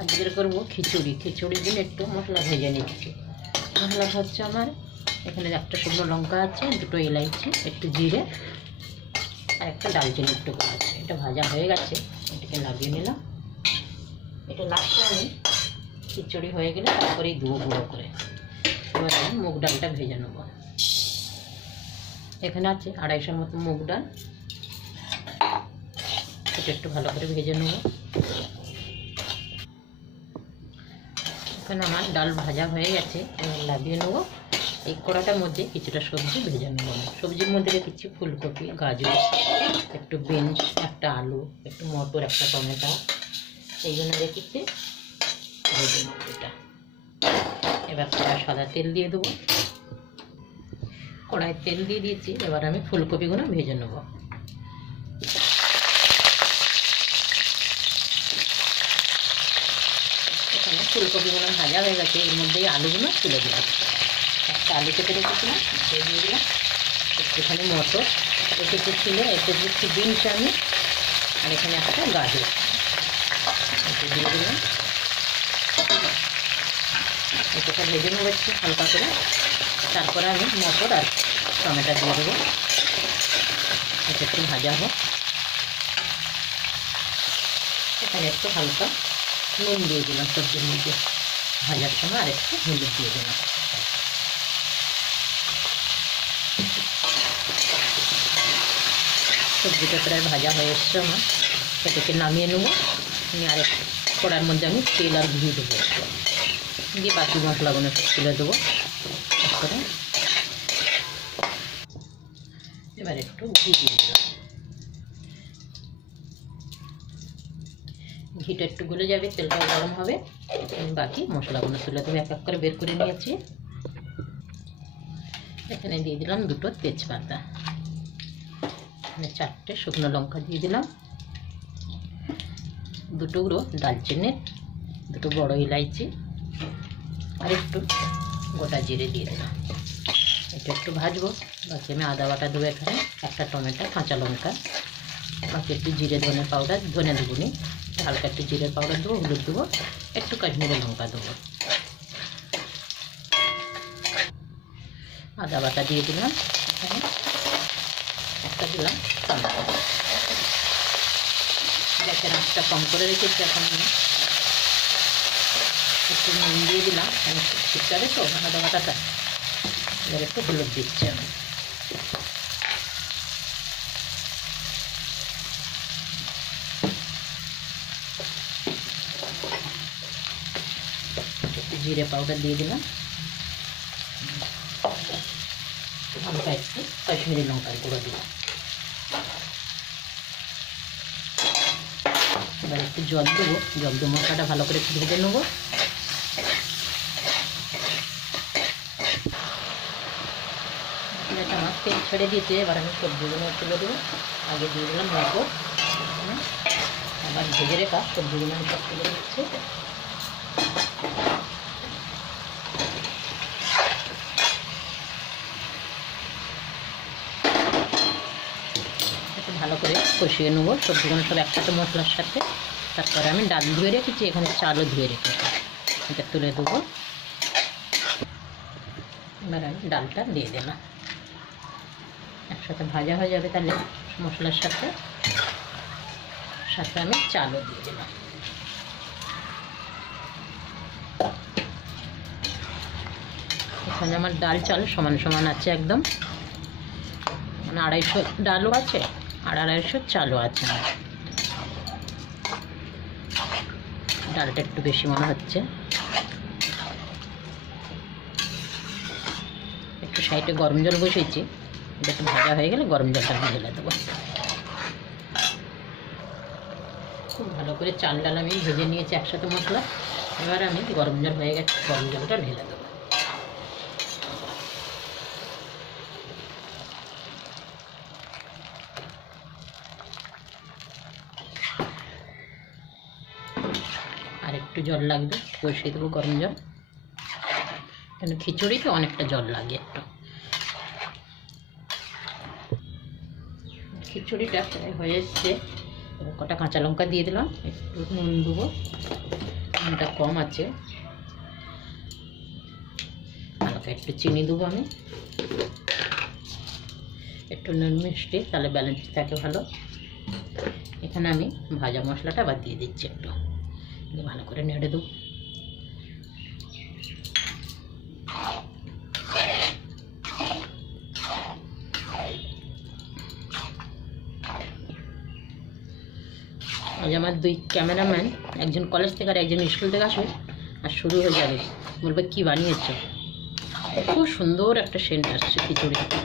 আজকের করবো খিচুড়ি। খিচুড়ির জন্য একটু মশলা ভেজে নিচ্ছি। মশলা হচ্ছে আমার এখানে একটা শুকনো লঙ্কা আছে, দুটো এলাইচি, একটু জিরে আর একটা ডালচিনি একটু করে আছে। এটা ভাজা হয়ে গেছে, এটাকে লাগিয়ে নিলাম। এটা লাস্টে আমি খিচুড়ি হয়ে গেলে তারপরেই দেবো গুঁড়ো করে। এবার আমি মুগ ডালটা ভেজে নেব। এখানে আছে 250 মতো মুগ ডাল, এটা একটু ভালো করে ভেজে নেব। এখানে আমার ডাল ভাজা হয়ে গেছে, এবার লাগিয়ে নেব। এই কড়াটার মধ্যে কিছুটা সবজি ভেজে নেব। সবজির মধ্যে রেখেছি ফুলকপি, গাজর, একটু বিনস, একটা আলু, একটু মটর, একটা টমেটো, এইগুলো রেখেছি ভেজে নেব এটা। এবার কড়াই সাদা তেল দিয়ে দেবো। কড়াই তেল দিয়ে দিয়েছি, এবার আমি ফুলকপিগুলো ভেজে নেব। এখানে ফুলকপিগুলো ভাজা হয়ে গেছে, এর মধ্যে আলুগুলো তুলে দিলাম। একটা আলু কেটে রেখেছিলাম, দিয়ে দিলাম। একটুখানি মটর একটু ছিল, একটু বিনস আমি, আর এখানে একটা গাজর একটু দিয়ে দিলাম। এটা ভেজে নেবো একটু হালকা করে। তারপরে আমি মটর আর টমেটো দিয়ে দেবো। এটা একটু ভাজা হোক। এখানে একটু হালকা নুন দিয়ে দিলাম সবজির মধ্যে, ভাজার সময় আর একটু হলুদ দিয়ে দিলাম। সবজিটা প্রায় ভাজা হয়ে এসছে আমার, সেটাকে নামিয়ে নেবো। আর একটু কড়ার মধ্যে আমি তেল আর ঘি দেবো, দিয়ে বাকি মশলাগুলো সব তুলে দেবো করে। এবার একটু ঘি দিয়ে দিলাম। ঘিটা একটু গলে যাবে, তেলটাও গরম হবে, বাকি মশলাগুলো তুলে দেবো। এক এক করে বের করে নিয়েছি। এখানে দিয়ে দিলাম দুটো তেজপাতা, এখানে 4টে শুকনো লঙ্কা দিয়ে দিলাম, দুটো গুঁড়ো দালচিনি, দুটো বড় এলাইচি আর একটু গোটা জিরে দিয়ে দিলাম। এটা একটু ভাজবো। বাকি আমি আদা বাটা দেবো, এখানে একটা টমেটো, কাঁচা লঙ্কা, বাকি একটু জিরে ধনে পাউডার, ধনে দেবুনি, হালকা একটু জিরে পাউডার দেবো, হলুদ দেবো, একটু কাশ্মীরি লঙ্কা দেবো। আদা বাটা দিয়ে দিলাম, এখানে একটা দিলাম টমেটো। গ্যাসের আঁচটা কম করে রেখেছি। এখন আমি একটু নুন দিয়ে দিলাম, আমি শীতকালে তো আদা বাটাটা। এবার একটু হলুদ দিচ্ছি আমি। একটু জিরে পাউডার দিয়ে দিলাম, হালকা একটু কাশ্মীরি লঙ্কার গুঁড়ো দিলাম। এবার একটু জল দেবো, জল দিয়ে মশলাটা ভালো করে একটু ভেজে নেবো। আমার তেল ছেড়ে দিয়েছে, এবার আমি সবজিগুলো তুলে দেবো। আগে দিয়ে দিলাম মটর, আবার ভেজে রেখা সবজিগুলো আমি সব তুলে দিচ্ছি। একটু ভালো করে কষিয়ে নেবো সবজিগুলো সব একসাথে মশলার সাথে। তারপরে আমি ডাল ধুয়ে রেখেছি, এখানে চালও ধুয়ে রেখেছি, এটা তুলে দেবো। এবার আমি ডালটা দিয়ে দিলাম, একসাথে ভাজা হয়ে যাবে তাহলে মশলার সাথে। সাথে আমি চালও দিয়ে দিলাম। এখানে আমার ডাল চাল সমান সমান আছে একদম, মানে 250 ডালও আছে আর 250 চালও আছে। ডালটা একটু বেশি মনে হচ্ছে। একটু সাইডে গরম জল বসিয়েছি, এটা একটু ভাজা হয়ে গেলে গরম জলটা ঢেলে দেবো। খুব ভালো করে চাল ডাল আমি ভেজে নিয়েছি একসাথে মশলা। এবার আমি গরম জল হয়ে গেছে, গরম জলটা ঢেলে দেবো। আর একটু জল লাগবে, বসিয়ে দেবো গরম জল। কেন খিচুড়িতে অনেকটা জল লাগে একটু। খিচুড়িটা হয়ে এসছে, কটা কাঁচা লঙ্কা দিয়ে দিলাম, একটু নুন দেবো, রসুনটা কম আছে, হালকা একটু চিনি দেবো আমি, একটু নুন মিষ্টি, তাহলে ব্যালেন্স থাকে ভালো। এখানে আমি ভাজা মশলাটা আবার দিয়ে দিচ্ছি, একটু ভালো করে নেড়ে দেবো। আজ আমার দুই ক্যামেরাম্যান, একজন কলেজ থেকে আর একজন স্কুল থেকে আসবে, আর শুরু হয়ে যাবে, বলবে কী বানিয়েছো। খুব সুন্দর একটা সেন্ট আসছে খিচুড়ি থেকে,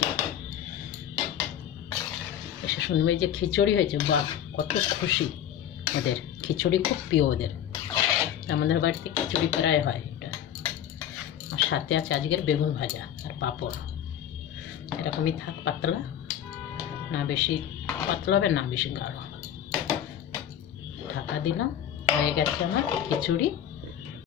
এসে শুনবে যে খিচুড়ি হয়েছে, বাহ কত খুশি। ওদের খিচুড়ি খুব প্রিয় ওদের, আমাদের বাড়িতে খিচুড়ি প্রায় হয় এটা। আর সাথে আছে আজকের বেগুন ভাজা আর পাঁপড়। এরকমই থাক, পাতলা, না বেশি পাতলা হবে না বেশি গাঢ়। ঢাকা দিলাম, হয়ে গেছে আমার খিচুড়ি।